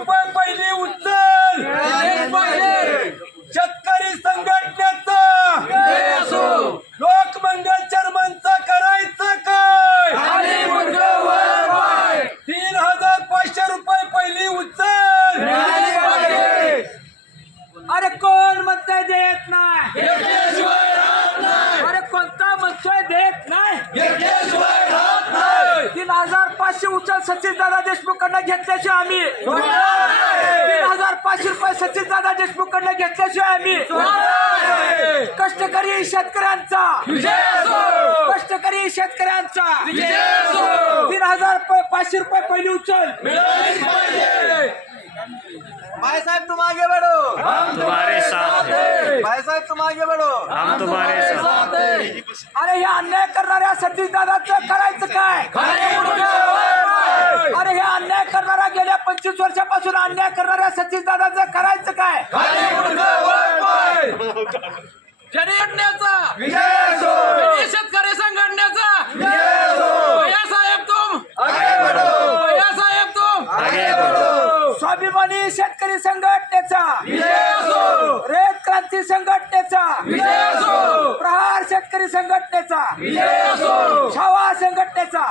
रुपये पहिली उचल शेतकरी संघटनेचं लोकमंगल चेअरमनचं करायचं काय 3,500 रुपये पहिली उचल अरे कोण म्हणतंय देत नाही अरे कोणता म्हणतोय देत नाही 3,500 उचल सचिनदादा देशमुखांना घेतल्याशिवाय आम्ही 3,500 रुपये सचिनदादा देशमुखांना घेतल्याशिवाय आम्ही कष्टकरी शेतकऱ्यांचा कष्टकरी शेतकऱ्यांचा 3,500 रुपये पहिली उचल भाई साहब तुम आगे बढ़ो, हम तुम्हारे साथ हैं। भाई साहब तुम आगे बढ़ो, हम तुम्हारे साथ हैं। अरे हे अन्याय करणाऱ्या सचिनदादाचं करायचं काय अरे हे अन्याय करणारा गेल्या 25 वर्षापासून अन्याय करणाऱ्या सचिनदादाचं करायचं काय संघटनेचा शेतकरी संघटनेचा भैयासाहेब तुम भैयासाहेब तुम स्वाभिमानी शेतकरी संघटनेचा रयत क्रांती संघटनेचा प्रहार शेतकरी संघटनेचा छावा संघटनेचा